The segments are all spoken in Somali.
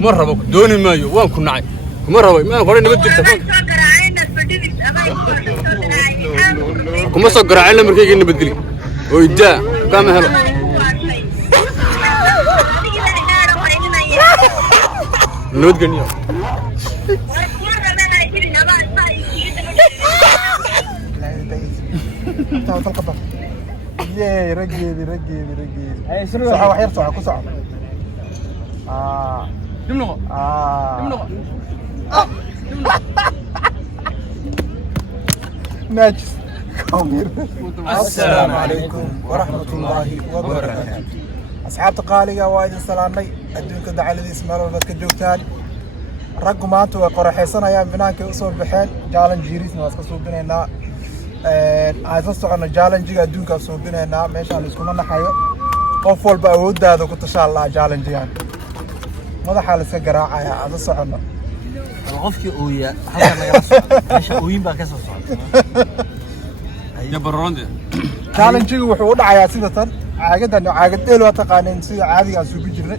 مرة دوني مايو وين كنا عاي مرة ما قرينا بدل تفهم كم صقر عينا مركي إنه بدلي ويدا كم هلا نود جنيا تعال تلقطه يا رجلي صح وحير صح كوسع دمنو ناجس السلام عليكم ورحمة الله وبركاته أصحاب تقالية وايد سلامي أدونك دعالي اسمه والبدك الجوكتان رقوا مانتو وقرحيسان أيام بنانك أصول بحين جالن جيريس نواسك صوبين عايزان سوعنا جالن جيغا أدونك صوبين هنا ميشان اسكونا نحايو قفول بأود دادو كنت شاء الله جالن جيغان ماذا حال سكراعة يا عايزان سوعنا الغفكي أويا هيا ما يرسل ماشي أوين بقى كسر يا بروندي جالن جيغا وحود عياسيدة عاقد إيه لو تقانين سي عادي أسوبي جرني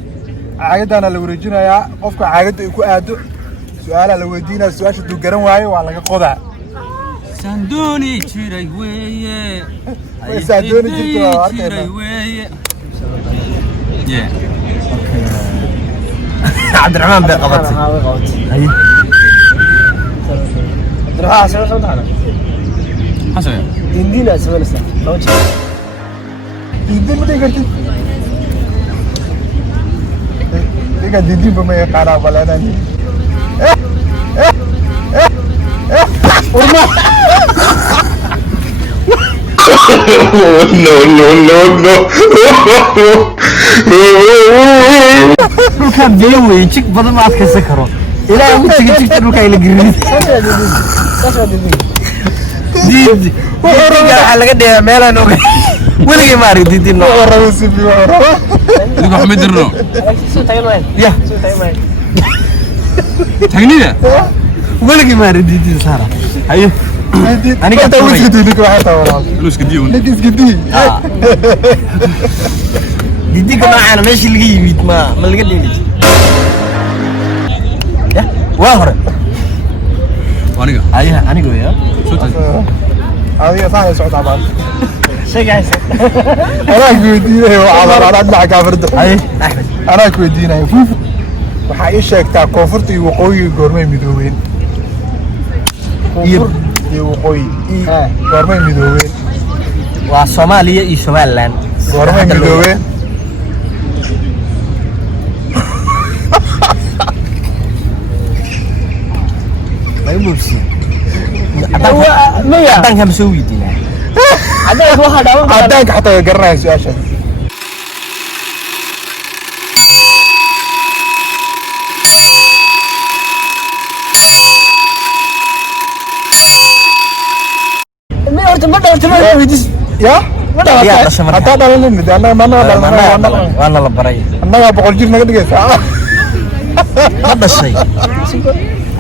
عاقدنا لو رجينا يا قفك عاقد يكون أدو سؤال لو ودينا سؤال شو تقرن واي ولا قضاء ساندوني تشيري ويه ساندوني تشيري ويه عبد الرحمن بقبضتي أي عبد الرحمن سوي صوت على حسنا دينا سوي لسه لو تشي دين بدي قلت دين دين بما يقارا ولا ناني ورما no كان بيوي تشك بدل ما أتكسكره إلى أن تيجي تروح إلى جريد ديد قال على قد مالا نوع ولا يمارك ديد نوع ورا سيبي ورا لقوا حمد الرو شو تايم وين يا شو تايم وين تغنينا ولا يمارك ديد سارة أيه أنا كنت أقول كده واحد ورا فلوس كديون لكن كدي ديدي كنا أنا ماشي اللي يميت ما لقيت يميت يا واهر وانيقا أيها أنا قوي شو تاي هذه صحيح سعود عباد شيء قاعد أنا كودينه وعباد أنا أطلع كافرد أيه أحمد أنا كودينه فوف وحقيقة شكتا كوفرتي وقوي قرمي مدوين كوفر وقوي قرمي مدوين وصوماليا إيه شمالان قرمي مدوين ما يبغى هو مية أنت كم سوي دينا عندك واحد أول عدانك حتى قرنا سؤال مية أرتم ويدس يا يا رشمر حتى دلنا ندي أنا ما وانا لبري أنا بقول جيل نقدر كذا هذا الشيء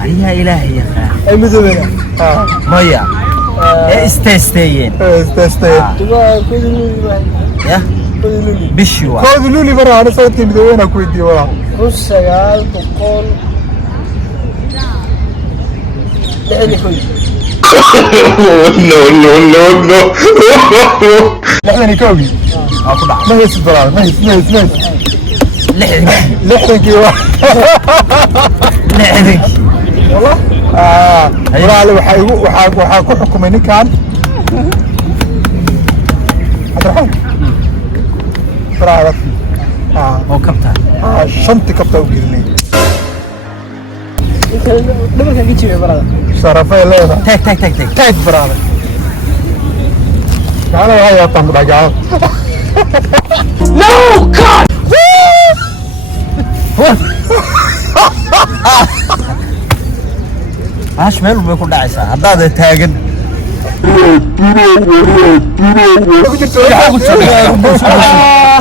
يا إلهي يا أي مدوين مايا استين تبغى كل يا بشوا خذوا لي برا أنا صوتي مدوين أكو يدي ورا بص سجال بقول لحني كل no لحظة كوبي ما هي سبرا ما هي لحظة لحظة والله ولا وحاكو حكومي كان عبد الرحمن ترى عرفت هو كابتن شنطة كابتن وقيلني انت دبل كان جيتي برا شرفي لينا تاك برا أنا هاي أطعم رجعت نو كات عاش ماله بيكون داعسة هذا تاجن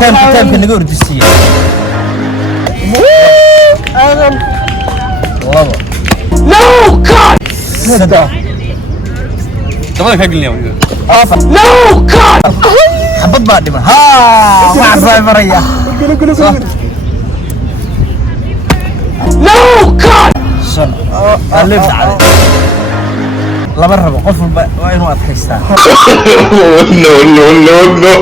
تام كنا نقول دسية والله نو كات صدق تبغى كاجل اليوم نو كات حبط بعد ما ها مع الفايبر يا قولوا qalib dhacday lama rabo qof walba waa inuu adkaystaa no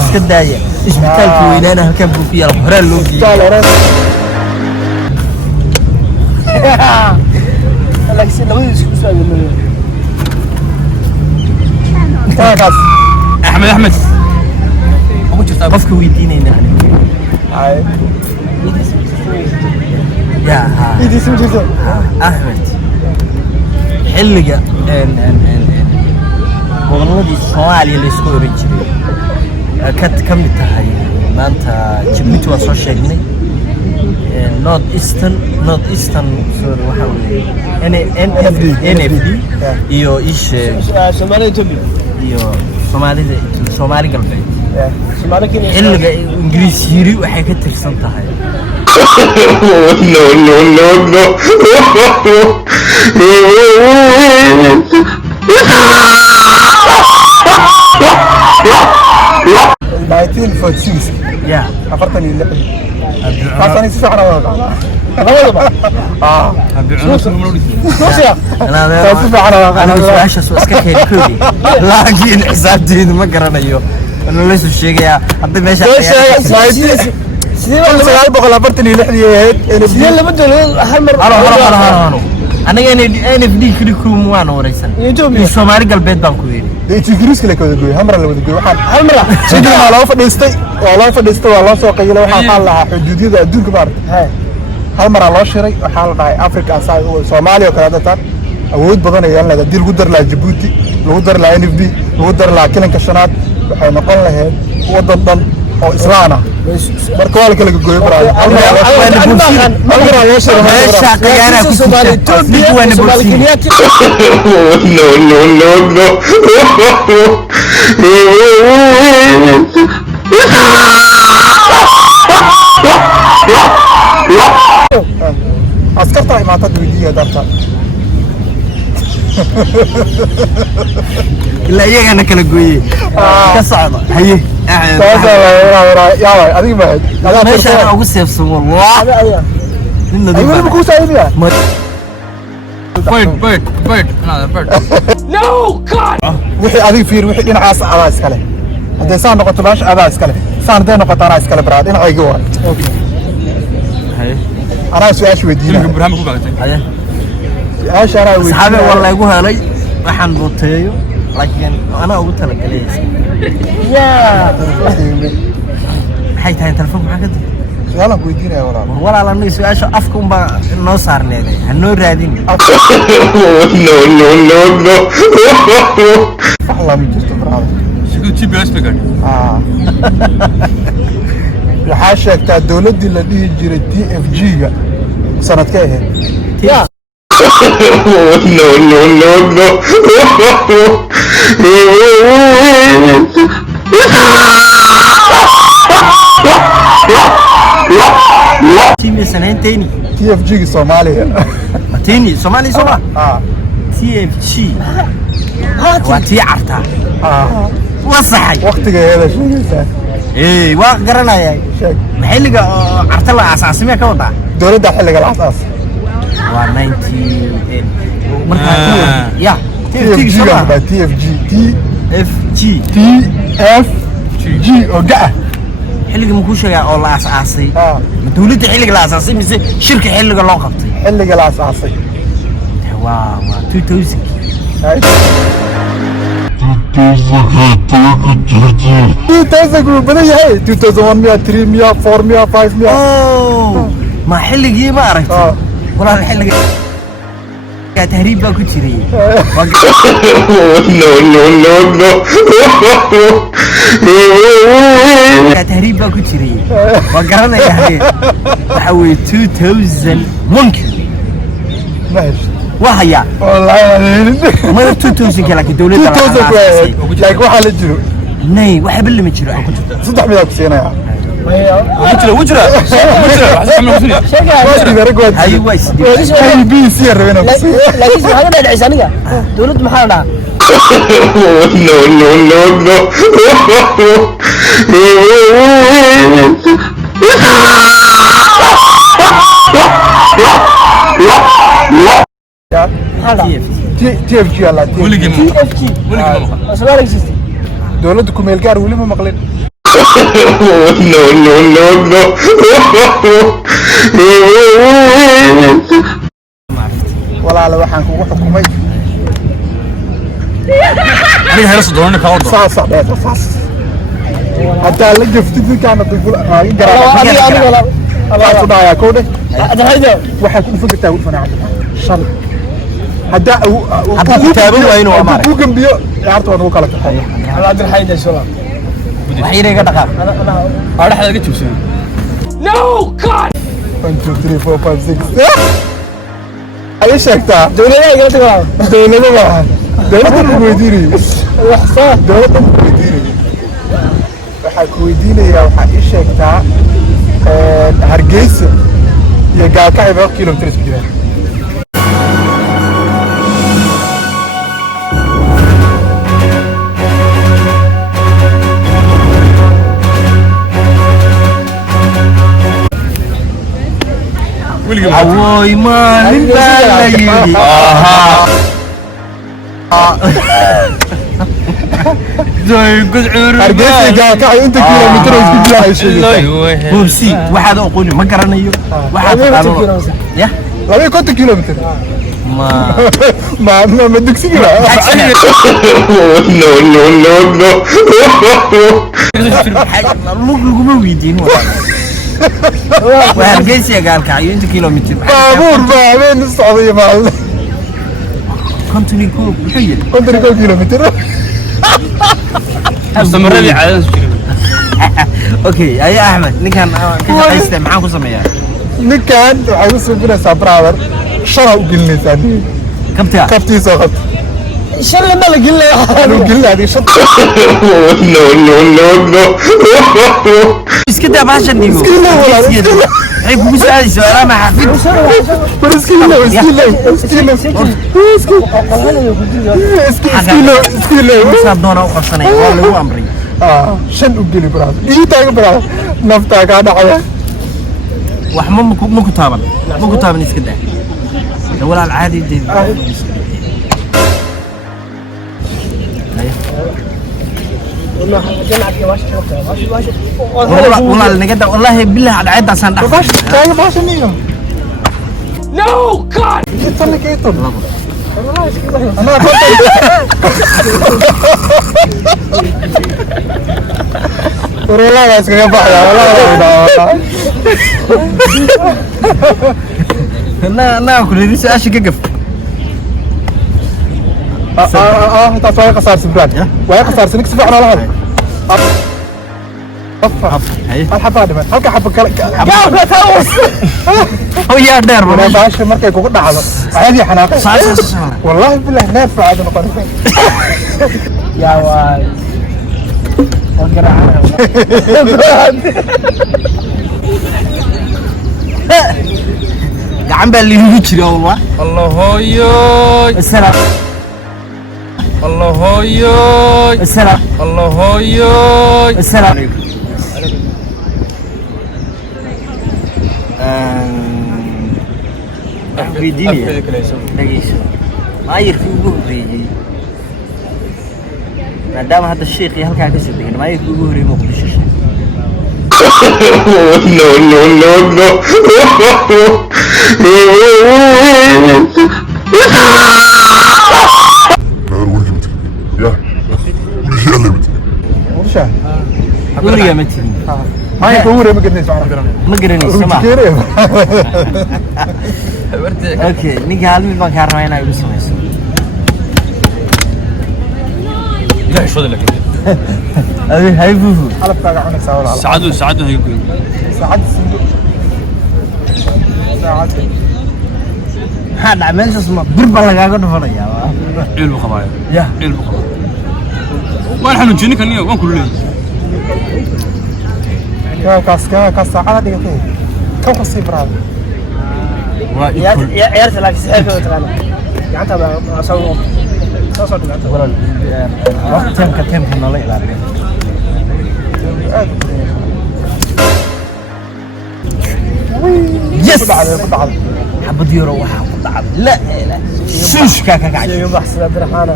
iska daaya isbitaalka weynaana halkan buu ku yaal horaa loo geeyay laakiin labadii isku soo aadamay أحمد qofka weydiinayna يا أحمد xilliga gobolladii Soomaaliya la isku oran jiray ka mid tahay maanta Djibouti waa soo sheegnay North Eastern sorry waxa weeye NFD iyo Soomaaliya iyo Soomaali galbeed Soomaaliya Kenya xilliga Ingiriis yiri waxay ka tirsan tahay no 1946 يا أفرتني اللعب أصلاً يسوع أنا والله أنا مش عايش أسوأ كذي لكن حسابتي ما قرنا أيوه أنا ليش الشيء يا أبي ماشي سيدي بقول أفرتني اللعب سيدي اللي بده هالمرة أنا NFD كلكم وانا وريسن Soomaali galbeed baan ku yiri Ingiriis kale kooda gooy hamra la wada gooy waxaan hamra sidii ma loo fadhiistay waa loo soo qaylay waxaan lahaa xuduudiyada adduunka maartay hal mar loo shiray waxaa la dhahay Africa asay Soomaaliya kala dadaan awood badan ay yeelan lahayd dil ku dar la Djibouti lagu dar la NFD lagu dar la kilanka shanaad waxay noqon lahayd wadan dhan oo islaam ah marka waa kala gooy baraay hamra loo shiray meesha qiyaana ku Soomaaliya Itoobiya waa Soomaaliya askarta ma tadwiidiya darta ila iyagana kala gooyay ka socdo haye yaa adiga ma meesha ana ugu seefsan wallahi أيوة بكون سعيدة. bird another bird No God وحي أذي فير وحي إن عاص عواس كله هذا إنسان نقطة لاش عواس كله إنسان ده نقطة عواس كله براد إن عيجوا أنا سؤال شو يدينا برهام كوبا haye إيش أنا ودي saxaabe wallahi igu helay waxaan booteeyo laakiin ana ugu tala galay يا maxay tahay telefoon maxaa ka tiri سؤالك ودينا يا ولد walaal aniga su'aasha afka un baa noo saarneeday ha noo raadin no والله من جست براد شكو تشيب اسبيكر waxaa sheegtaa dawladii la dhihi jiray TFG-ga sanadkee ahayd ya tiimi sanaynteeni TFG-ga Soomaaliya tiini Soomaali Soma TFG waa tii carta wasaxay waqtigeeda sheegaysaa waa garanaya sheeg maxilliga carta la aasaasimay ka wada dawladda xilliga la asaas waa 90 marka ya TFG-ga baa TFG TFG oo ga'a xilliga ma ku sheegaa oo la asaasay dawladda xilliga la asaasay mise shirka xilliga loo qabtay xilliga la asaasay waa 2000 2000 badan yahay 2001 300 400 500 ma xilligii ma aragtay walaal xilliga tahriib baa ku jiray tahriib baa ku jiray waa garanaya waxa weeye 2001 ماشي وهيا والله ما 2000 كلا كدولة 2000 like waxa la jiro ناي waxa bil ma jiro saddex mid ku siinaya وجرة هاي وايس بي سي ربنا laakiin waxa la dhacay aniga dawladdu maxaa la no TFG alla weligii ma TFG weligii ma maqan Soomaaliga system dawladda ku meel gaar weli ma maqlin walaala waxaan kugu xukumay aniga heerso doonana ka wado saas hadaa la jaftid ninkaana dugul aniga abaatu dhaaya kowde adahayda waxaa ku dhufan kartaa dhufan shan hadaa ku taaban waayno waa maarag ku gambiyo ciyaarta waa kala kaxay adahayda inshallah wax yar iga dhaqaaq adhaxda laga joogsan no god 1 2 3 4 5 6 ay sheegtaa dawladda iga tagaa dawladda ku weydiinayo wax soo dawladda ku weydiinayo waxaa ku weydiinayaa waxaa ii sheegtaa Hargeysa iyo Gaalkacyo kilomitir isku jiraan weligii ma awooy maalin baa la yidhi Hargeysa iyo Gaalkacyo inta kilomitir isku jiraan ay sheegaysaa hubsi waxaad aqooni ma garanayo waxaad taqaano ya 2 kilomitir ma ma dugsiga lug laguma weydiin waa Hargeysa Gaalkacyo inta kilomitir baabuur baa habeen socday maalin kontiniko wuxuu yiri 2 kilomitir mustamaradi caadada su jiray okay ayaa Ahmed ninkan ka shaqaystay maxaan ku sameeyaa ninkan waxay u soo diraysaa brother shara u gelinaysaa kabtiisa qabta inshallah ma la gelay lu gelinaysaa shara iska daa baashan nigo ay kugu saadayso alaama xafid saad doona u qabsanay waa lagu amray shan u geli brother dhiigtaaga brother naftaa kaa dhacda wax ma ku taaban iska daa walaal caadi deed walaal nagada wallahi billahi cadceeda san dhax taaga baashan niyo no god kitan kitan والله اسكت بحيا والله لا كل دي ساشي كقف انت صاير قصار سبراد وهي قصار سنك سبع على هذا الحبه هذا halka xabba kale gaabka taawus oo yaa dheer ma baasha markay kugu dhacdo caadi xanaaqay wallahi billahi neef aad noqon ya waay gacan baa liigu jira wallah الله هويو السلام الله هويو السلام الله هويو السلام عليكم ويديني دقيقة ما يرفضوا بيجي ما دام هذا الشيخ يهلك كسب ما يرفضوا ريمو بالشيش وريا متين ما يكوري ما قدنيش ما قرني سمع اوكي نيجي هالمي ما كان راينا يقول سمع لا شو ذلك ابي هاي بوفو على بتاع عنك سعدوا سعدوا هيقول ساعات الصندوق ساعات هذا عمل شو اسمه بربا لقاك دفريا علم خبايا يا علم خبايا ما نحن نجيني كنيا وين كل ليل كاس ساعات دي كم قصي براد يا ارسل لك سحر كده تقال يعني انت اسوي صوصه ولا وقت كم كنا لا كل عاد حبد يورو waxa ku dhacay la suushka ka kacay iyo baxsada Abdiraxmaan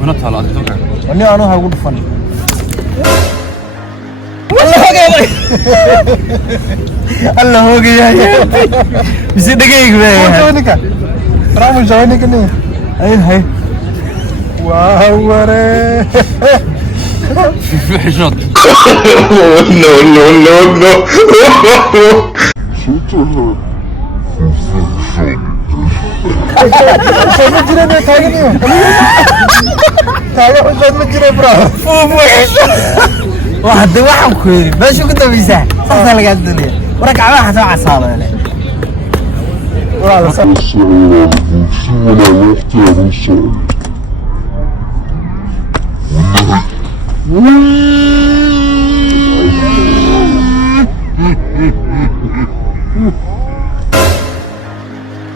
wana taala dadka wani aanu ha ugu dhufan Allah hoogay bisi dhagayg baa ninka raamu jawaanika nin ay hay waa ware حشرات no. ما جرى ده تاجني تاجا وجود ما جرى برا واحد waxaan ku yiri meesha ku dambaysaa saasa laga duulay warka waxa soo casaabay ولا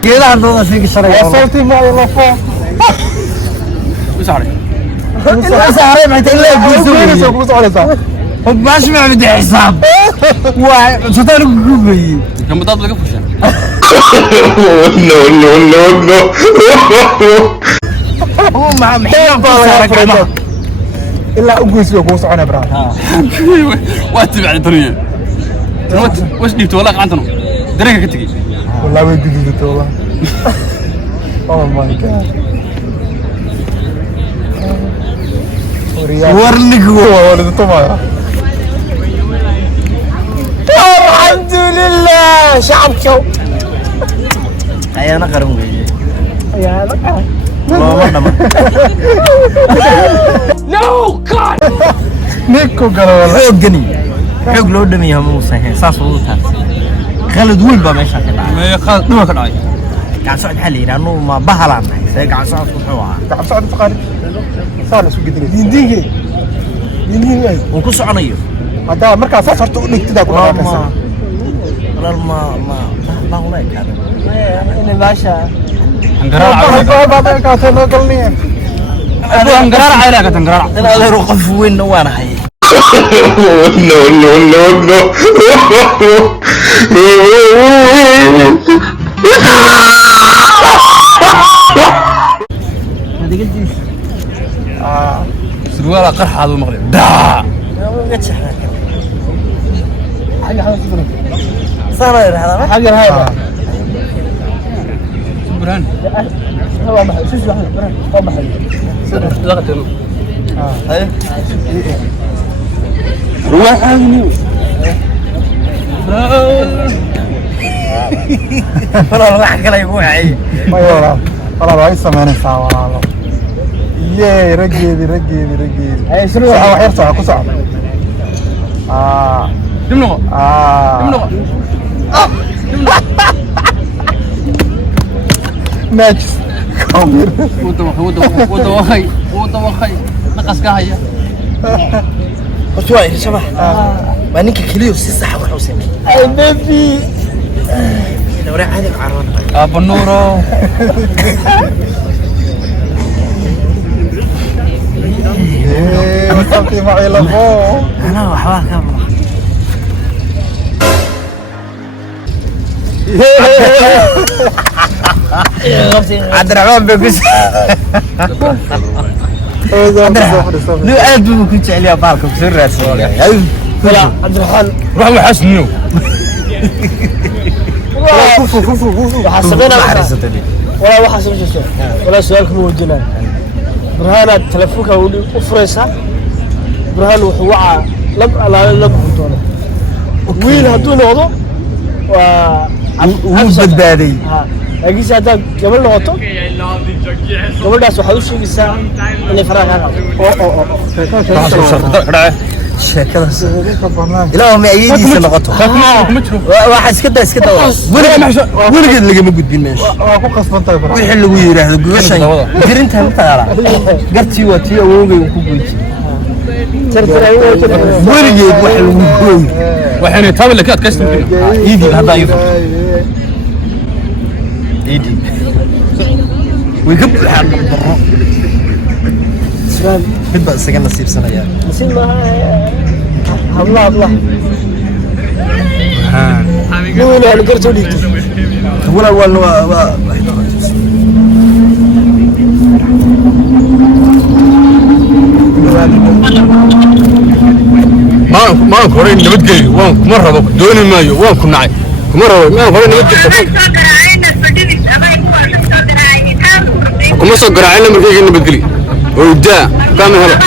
geela handooda fiik sharay وصلتي معي لفوق وش عليك saaray ma inta ilaa guuso بوس على صح وباش ما بدي حساب وصدق غبي كم بطاط لك فشل No. هو مع محيط الا اقوس بوس على برا واتبع الدنيا وش جبت ولا عندنا دريك كتجي والله وين جديد والله اوه ماي جاد ورنك ولد طبعا الحمد لله شعبك انا قرن وي يا لك نو جاد نيكو قال والله xoogani xoog loo dhameeyo ma uusan hayn saas uu taas khalad weyn baa meesha ka dhacay ما يخاف دمك دعي gacan socod xal yiraahdo ma bahalaan say gacan socod wuxuu ahaa تعب سعد تقارب صار سوق دين diindiga diindiga uu ku soconayo هذا مركز اساس صرت نكتدا كل ma walal ma wala kaada ina baasha انقرار بابا كاتو لو قلني انقرار عيلك انقرار in adeer qof weyn waan hay No. سروال قرح هذا المغرب دا حاجه حاجه صار هذا حاجه هذا برهان هو محل شو اسمه هو محل لغت ايه روح عني والله راح كلا يبوع عي ما يورا والله راي سمعنا ساعه والله يي رجيبي اي شنو ساعه وحير ساعه كساعه دمنو دمنو ناجس كامير وطوخي نقص كهيا وشوي شبح ما نيك كليو سي صح وحو سمي النبي لو راح هذيك عرون ابو النورو وصلتي معي لفوق انا وحواك عبد الرحمن بيقول لو ادو كنت عليها بالكم سر راسي ولا عبد الرحمن روح وحسنوا وحسبنا ولا واحد سوى شيء ولا سؤالك موجودنا برهان تلفونك وفريسة برهان وحوعة لم بطولة ويل هدون وضو بدادي أجلس هذا قبل نقطة قبل ده سوحة وش يجلسها إني فراغ شكله لا ما يجي سنقطه واحد اسكت ورقد اللي ما قد بيناش واكو قصبان طيب وحي اللي ويراهد قوشاي قرنتها متقرا قرتي وتي اوغي ku goyti ورقد waxa lagu gooy waxaan taabal ka adkaysan ايدي هذا يفر ايدي ويقبل حق الضر سلام بدأ سجن نصيب سنة يا نسيب ما الله الله مو لا قرتوا لي ولا ما كورين نبتجي وان مرة دوني مايو وان كنا عاي مرة ما كورين نبتجي كم صقر عين مركي نبتجي ويدا كم هلا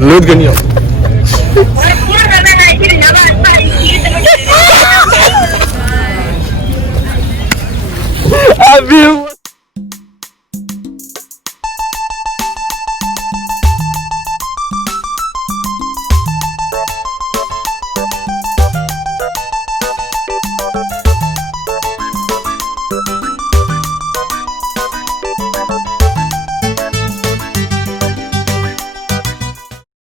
نبتجي أبيو